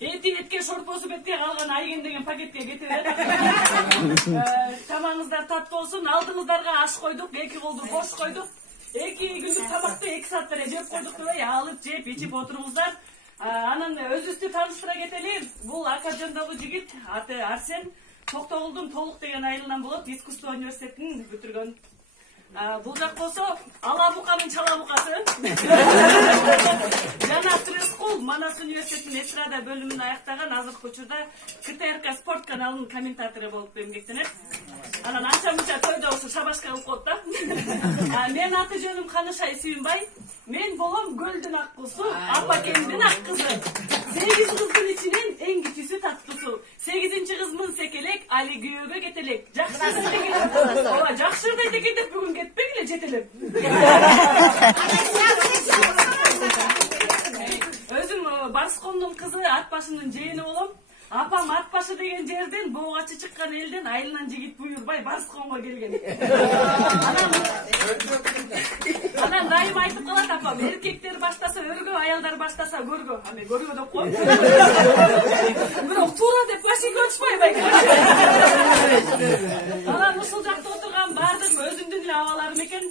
Etке şorposu betke kalgan aygen деген paketke getip тамагыңыздар таттуу болсун. Алдыңыздарга аш койдук, 2 колду бош койдук. 2 күндүк тамакты 2 саатта жеп койдук деп алып жеп ичип отуруңуздар. Анан өзүбүздү тааныштыра кетели. Бул Акажандагы жигит аты Арсен. Токтогулдун Толук деген айылынан болот. Искусство университетин бүтүргөн. Бул жак болсо Алабуканын чалабукасы. Жана Трескул Манас университетинин эстрада бөлүмүн аяктаган, азыркы учурда КТРК спорт каналынын комментатору болуп эмгектенет. Анан анча-мынча тойдо ушу шабашка кылып коет да. Мен аты жөнүм Каныша Исимбай. Мен болом Көлдүн ак кызы, Апакемдин ак кызы. 8 кыздын ичинен эң кичүүсү таттуусу. 8-кызмын Секелек, али күйөөгө кетелек. Жакшы деген. Ооба, жакшы дейт экен деп бүгүн кетпегиле жетелеп. Өзүм Барскондун кызы, Атбашынын жээни болом. Апам Атбашы деген жерден, боогачы чыккан элден айылынан жигит буйрбай Барсконго келген. Анан дайым айтып калат апам, эркектер баштаса өргө, аялдар баштаса көргө. Аме көргө деп коет. Бирок туура деп башыңга өтүшпөй байке. Анан ушул жакта отурган баардык өзүмдүн эле абаларым экен.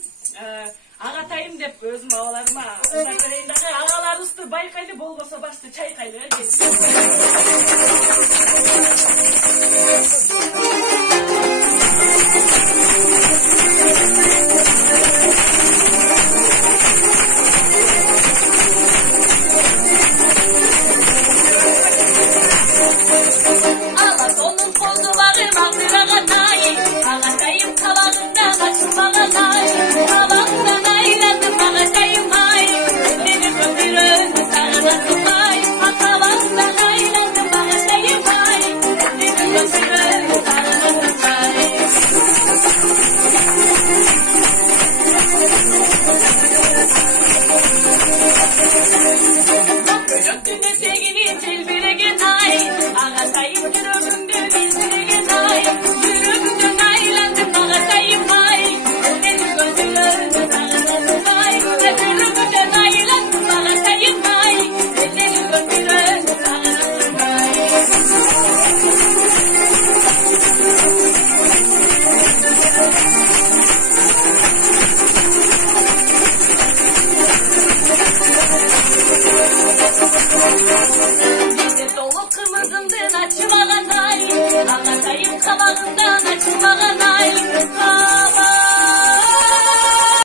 Агатайым деп өзүм абаларыма берейин дагы, агаларыбызды байкайлы, болбосо башты чайкайлы.